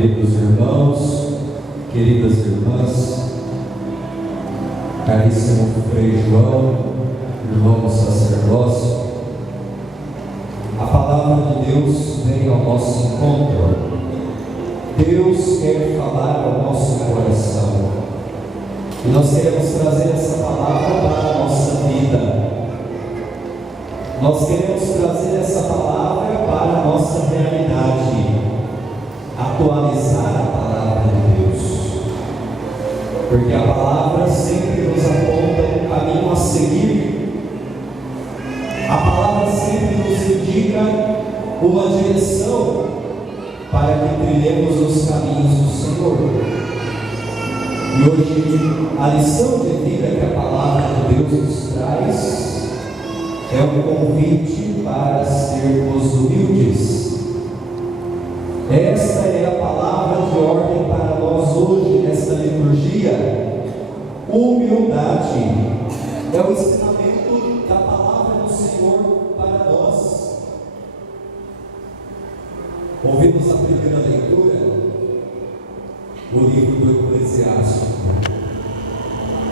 Queridos irmãos, queridas irmãs, caríssimo Frei João, irmão do sacerdócio, a palavra de Deus vem ao nosso encontro. Deus quer falar ao nosso coração e nós queremos trazer essa palavra para a nossa vida. Nós queremos trazer essa palavra para a nossa realidade, atualizar a palavra de Deus, porque a palavra sempre nos aponta um caminho a seguir. A palavra sempre nos indica uma direção para que trilhemos os caminhos do Senhor. E hoje a lição de vida que a palavra de Deus nos traz é um convite para sermos humildes. Esta é a palavra de ordem para nós hoje, nesta liturgia. Humildade é o ensinamento da palavra do Senhor para nós. Ouvimos a primeira leitura, o livro do Eclesiástico,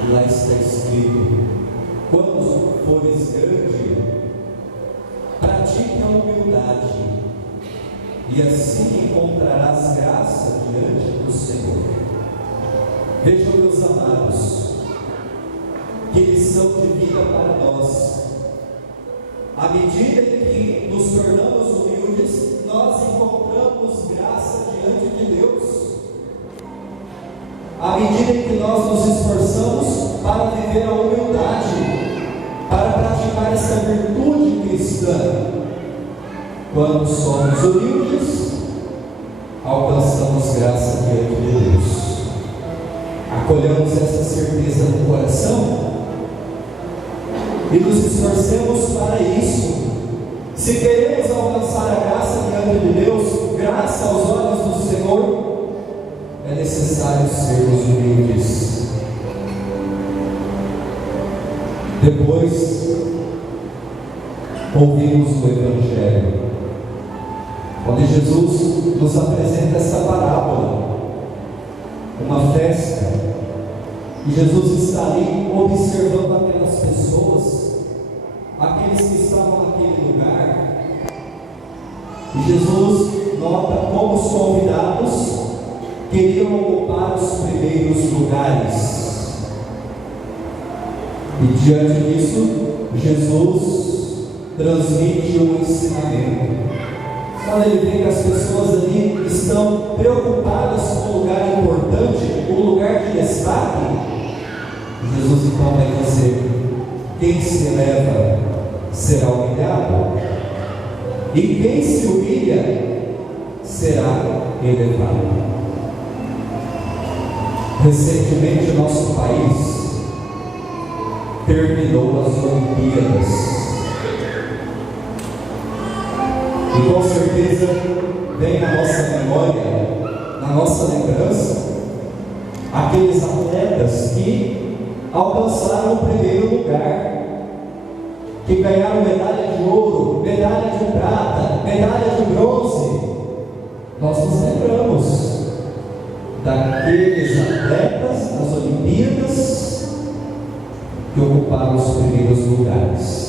e lá está escrito: quando fores grande, pratique a humildade, e assim encontrarás graça diante do Senhor. Vejam, meus amados, que lição de vida para nós. À medida que nos tornamos humildes, nós encontramos graça diante de Deus. À medida que nós nos esforçamos para viver a humildade, para praticar essa virtude cristã, quando somos humildes, alcançamos graça diante de Deus. Acolhamos essa certeza no coração e nos esforcemos para isso. Se queremos alcançar a graça diante de Deus, graça aos olhos do Senhor, é necessário sermos humildes. Depois, ouvimos o Evangelho, onde Jesus nos apresenta essa parábola, uma festa, e Jesus está ali observando aquelas pessoas, aqueles que estavam naquele lugar, e Jesus nota como os convidados queriam ocupar os primeiros lugares, e diante disso, Jesus transmite um ensinamento. Quando ele vê que as pessoas ali estão preocupadas com um lugar importante, um lugar de destaque, Jesus então vai dizer: quem se eleva será humilhado, e quem se humilha será elevado. Recentemente, nosso país terminou as Olimpíadas. E com certeza vem na nossa memória, na nossa lembrança, aqueles atletas que alcançaram o primeiro lugar, que ganharam medalha de ouro, medalha de prata, medalha de bronze. Nós nos lembramos daqueles atletas nas Olimpíadas que ocuparam os primeiros lugares.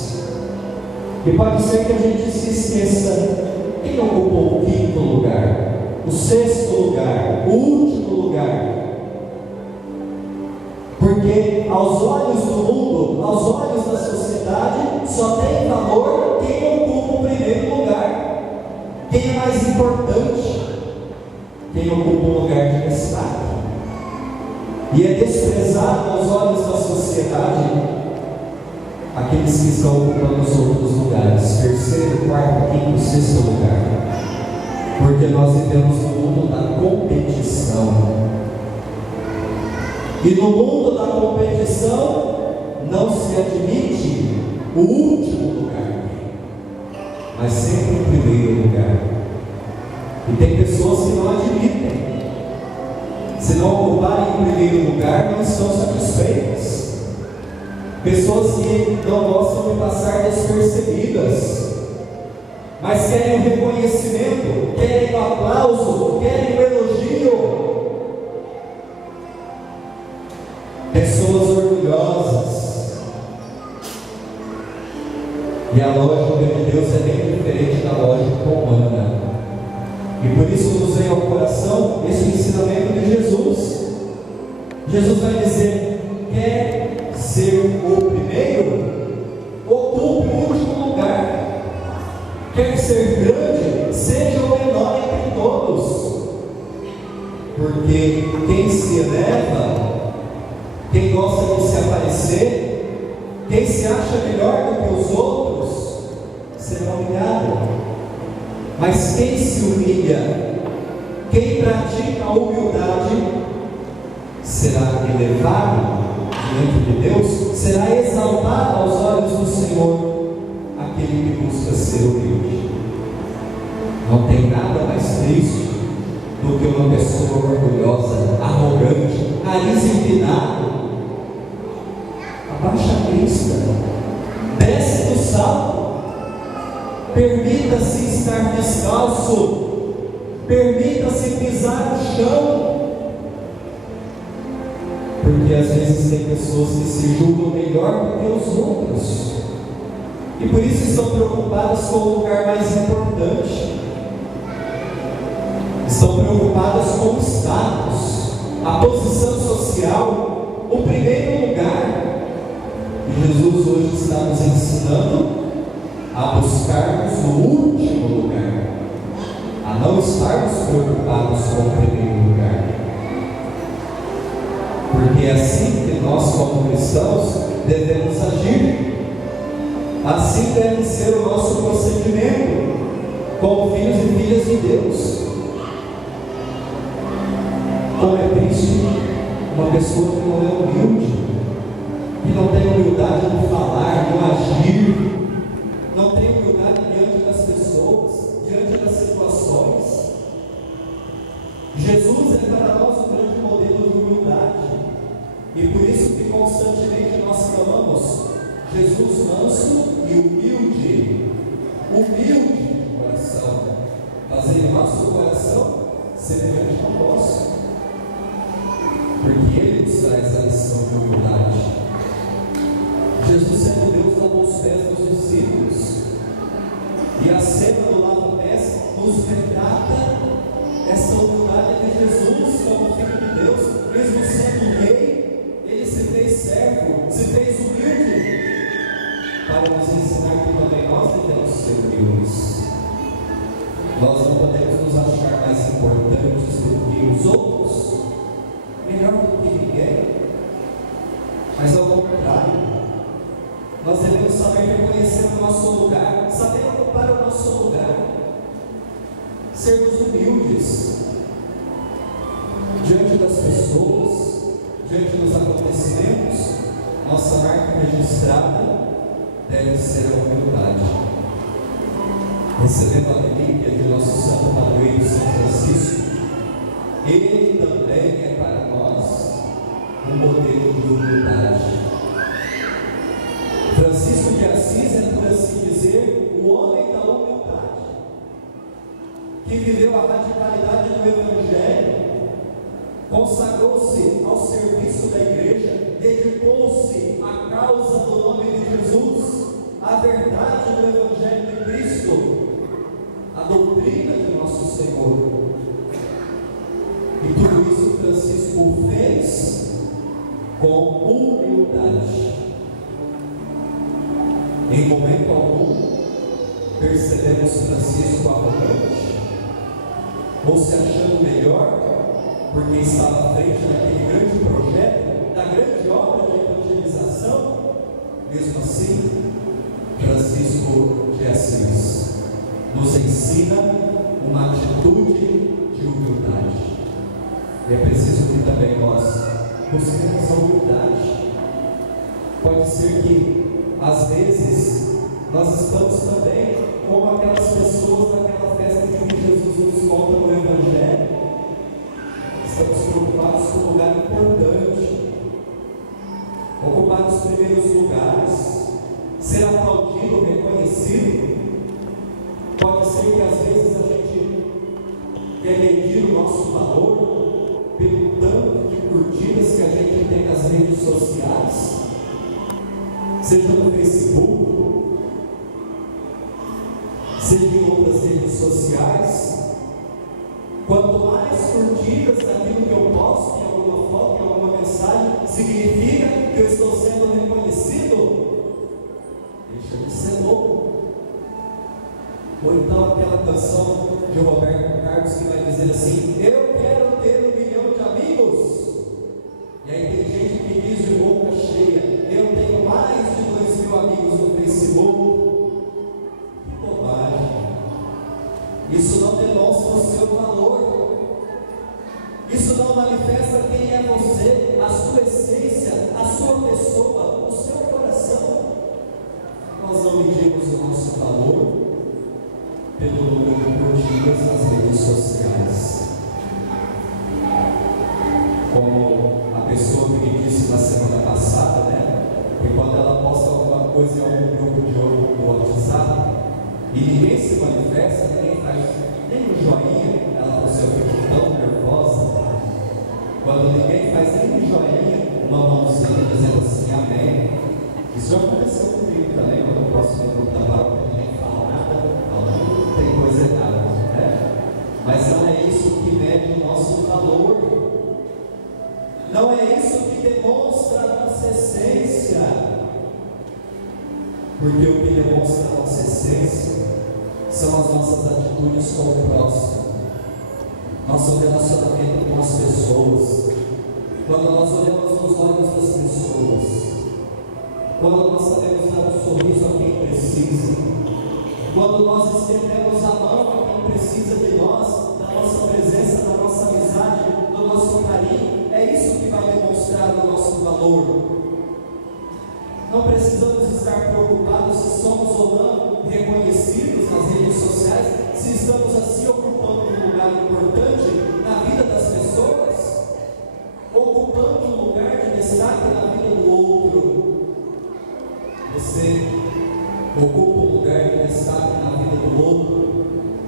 E pode ser que a gente se esqueça quem ocupou o quinto lugar, o sexto lugar, o último lugar. Porque aos olhos do mundo, aos olhos da sociedade, só tem valor quem ocupa o primeiro lugar, quem é mais importante, quem ocupa um lugar de destaque. E é desprezado aos olhos da sociedade aqueles que estão ocupando os outros lugares, terceiro, quarto, quinto, sexto lugar, porque nós vivemos no mundo da competição, e no mundo da competição não se admite o último lugar, mas sempre o primeiro lugar. E tem pessoas que não admitem, se não ocuparem o primeiro lugar, não estão satisfeitas. Pessoas que não gostam de passar despercebidas, mas querem o reconhecimento, querem o aplauso, querem o elogio E por isso nos vem ao coração esse ensinamento de Jesus. Jesus vai dizer: quer ser o primeiro? Ocupe o último lugar. Quer ser grande? Seja o menor entre todos. Porque quem se eleva, quem gosta de se aparecer, quem se acha melhor do que os outros, será humilhado. Mas quem se humilha, quem pratica a humildade, será elevado diante de Deus, será exaltado aos olhos do Senhor, aquele que busca ser humilde. Não tem nada mais triste do que uma pessoa orgulhosa, arrogante, nariz empinado. Abaixa a vista, desce do salto, permita-se estar descalço, permita-se pisar no chão, porque às vezes tem pessoas que se julgam melhor do que os outros, e por isso estão preocupadas com o lugar mais importante, estão preocupadas com o status, a posição social, o primeiro lugar. E Jesus hoje está nos ensinando a buscarmos o último lugar, a não estarmos preocupados com o primeiro lugar, porque é assim que nós, como cristãos, devemos agir. Assim deve ser o nosso procedimento como filhos e filhas de Deus. Como é triste uma pessoa que não é humilde, que não tem humildade no falar, no agir, não tem humildade diante das pessoas, diante das situações. Jesus é para nós um grande modelo de humildade, e por isso que constantemente nós clamamos: Jesus manso e humilde, humilde de coração, fazendo nosso coração semelhante ao nosso, porque Ele nos traz a lição de humildade. Jesus, sendo Deus, lavou os pés dos discípulos, e a cena do lava-pés nos retrata essa humildade de Jesus como Filho de Deus. Mesmo sendo rei, Ele se fez servo, se fez humilde, para nos ensinar que também nós devemos ser humildes. Nós não podemos nos achar mais importantes do que os outros, melhor do que ninguém, mas ao contrário, nós devemos saber reconhecer o nosso lugar, saber ocupar o nosso lugar, sermos humildes diante das pessoas, diante dos acontecimentos. Nossa marca registrada deve ser a humildade. Recebendo a relíquia de nosso santo padroeiro São Francisco, ele também é para nós um modelo de humildade. Francisco de Assis é, por assim dizer, o homem da humildade, que viveu a radicalidade do Evangelho, consagrou-se ao serviço da igreja, dedicou-se à causa do nome de Jesus, à verdade do Evangelho de Cristo, à doutrina de nosso Senhor. E tudo isso Francisco fez com humildade. Em momento algum percebemos Francisco arrogante, ou se achando melhor, porque estava à frente daquele grande projeto, da grande obra de evangelização. Mesmo assim, Francisco de Assis nos ensina uma atitude de humildade. E é preciso que também nós busquemos a humildade. Pode ser que às vezes nós estamos também como aquelas pessoas naquela festa que Jesus nos conta no Evangelho. Estamos preocupados com o lugar importante, ocupar os primeiros lugares, ser aplaudido, reconhecido. Pode ser que às vezes a gente quer medir o nosso valor pelo tanto de curtidas que a gente tem nas redes sociais, seja no Facebook, seja em outras redes sociais, Quanto mais curtidas daquilo que eu posto em alguma foto, em alguma mensagem, significa que eu estou sendo reconhecido. Deixa de ser louco. Ou então aquela canção de Roberto Carlos que vai dizer assim: eu quero ter 1 milhão de amigos. E aí tem gente que diz de boca cheia: eu tenho mais de 2.000 amigos no Facebook. Que bobagem. Isso não demonstra o seu valor. Isso não manifesta quem é você, a sua essência, a sua pessoa, o seu coração. Nós não medimos o nosso valor pelo número de curtidas nas redes sociais. Como a pessoa que me disse na semana passada, que quando ela posta alguma coisa em algum grupo do WhatsApp e ninguém se manifesta, ninguém faz nem um joinha, ela falou assim: eu fico tão nervosa. Quando ninguém faz nem um joinha, uma mãozinha dizendo assim: amém. Isso já aconteceu comigo também, quando eu posso ir no grupo da palavra, ninguém fala nada, tem coisa errada, mas não é isso que mede o nosso valor, não é isso que demonstra a nossa essência, porque o que demonstra a nossa essência são as nossas atitudes com o próximo, nosso relacionamento com as pessoas. Quando nós olhamos nos olhos das pessoas, quando nós sabemos dar um sorriso a quem precisa, quando nós estendemos a mão a quem precisa de nós, da nossa presença, da nossa amizade, do nosso carinho, é isso que vai demonstrar o nosso valor. Não precisamos estar preocupados se somos ou não reconhecidos nas redes sociais, se estamos assim ocupando um lugar importante na vida das pessoas, ocupando um lugar de destaque na vida do outro. Você ocupa um lugar de destaque na vida do outro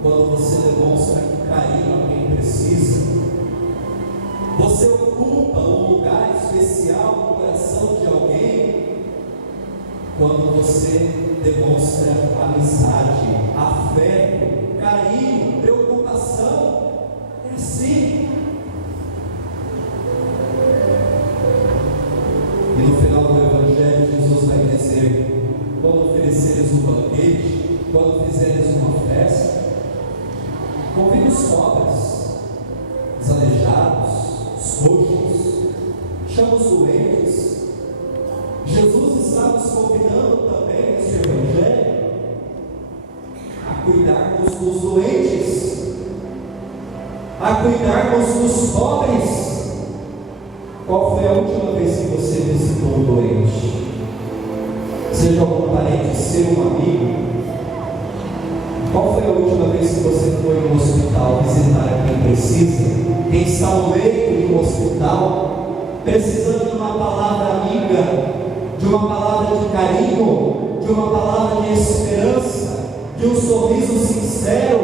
quando você demonstra carinho a quem precisa. Você ocupa um lugar especial no coração de alguém quando você demonstra amizade, afeto, carinho, preocupação. É assim. E no final do Evangelho, Jesus vai dizer: quando ofereceres um banquete, quando fizeres uma festa, convide os pobres, os aleijados, os coxos, chama os doentes. Jesus está nos convidando também neste Evangelho a cuidarmos dos doentes, a cuidarmos dos pobres. Qual foi a última vez que você visitou um doente? Seja algum parente seu, um amigo. Qual foi a última vez que você foi no hospital visitar quem precisa? Quem está no leito de um hospital, precisando de uma palavra amiga, de uma palavra de carinho, de uma palavra de esperança, de um sorriso sincero.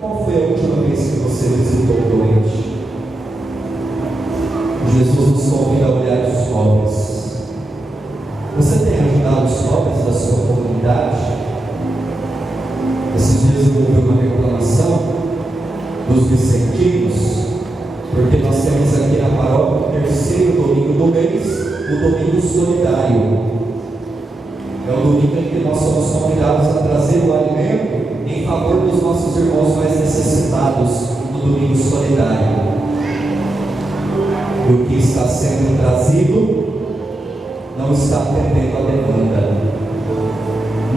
Qual foi a última vez que você visitou o doente? Jesus nos convida a olhar os pobres. Você tem ajudado os pobres da sua comunidade? Esses dias eu ouvi uma reclamação dos vicentinos, porque nós temos aqui na paróquia o terceiro domingo do mês, o domingo solidário. É o domingo em que nós somos convidados a trazer o alimento em favor dos nossos irmãos mais necessitados no domingo solidário. E o que está sendo trazido não está atendendo a demanda,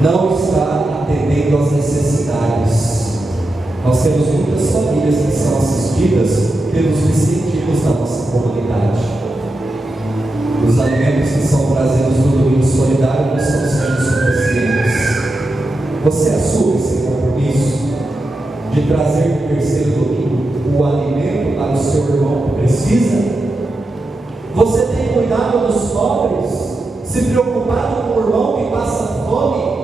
não está atendendo às necessidades. Nós temos muitas famílias que são assistidas pelos vicentinos da nossa comunidade. Os alimentos que são trazidos no domingo solidário não estão sendo suficientes. Você assume esse compromisso de trazer no terceiro domingo o alimento para o seu irmão que precisa? Você tem cuidado dos pobres? Se preocupado com o irmão que passa fome?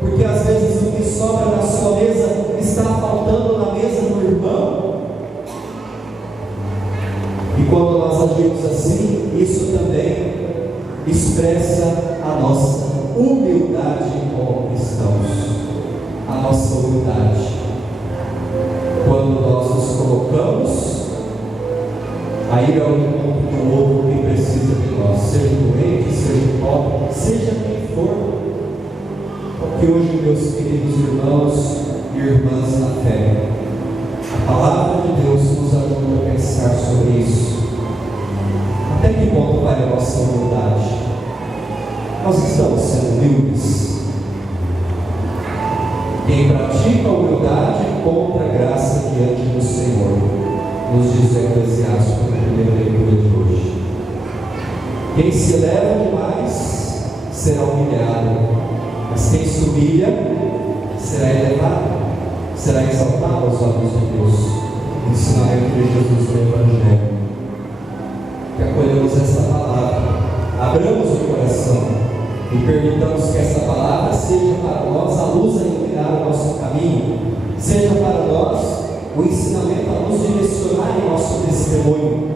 Porque às vezes o que sobra na sua mesa está faltando na mesa do irmão. E quando nós agimos assim, isso também expressa a nossa humildade como cristãos. A nossa humildade. quando nós nos colocamos a ir ao encontro do outro que precisa de nós, seja doente, seja pobre, seja quem for. Porque hoje, meus queridos irmãos e irmãs na fé, a palavra de Deus nos ajuda a pensar sobre isso. Até que ponto vai a nossa humildade? Nós estamos sendo humildes. Quem pratica a humildade encontra graça diante do Senhor, nos diz Eclesiastes na primeira leitura de hoje. Quem se eleva demais será humilhado, mas quem se humilha será elevado, será exaltado aos olhos de Deus. O ensinamento de Jesus no Evangelho. Que acolhamos essa palavra, abramos o coração e permitamos que essa palavra seja para nós a luz a iluminar o nosso caminho, seja para nós o ensinamento a nos direcionar em nosso testemunho,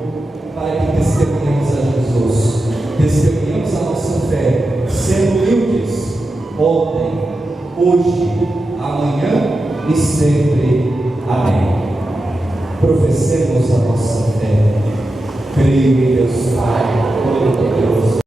para que testemunhemos a Jesus, testemunhemos a nossa fé, sendo humildes ontem, hoje, amanhã e sempre. Amém. Professemos a nossa fé. Creio em Deus Pai, Todo-Poderoso,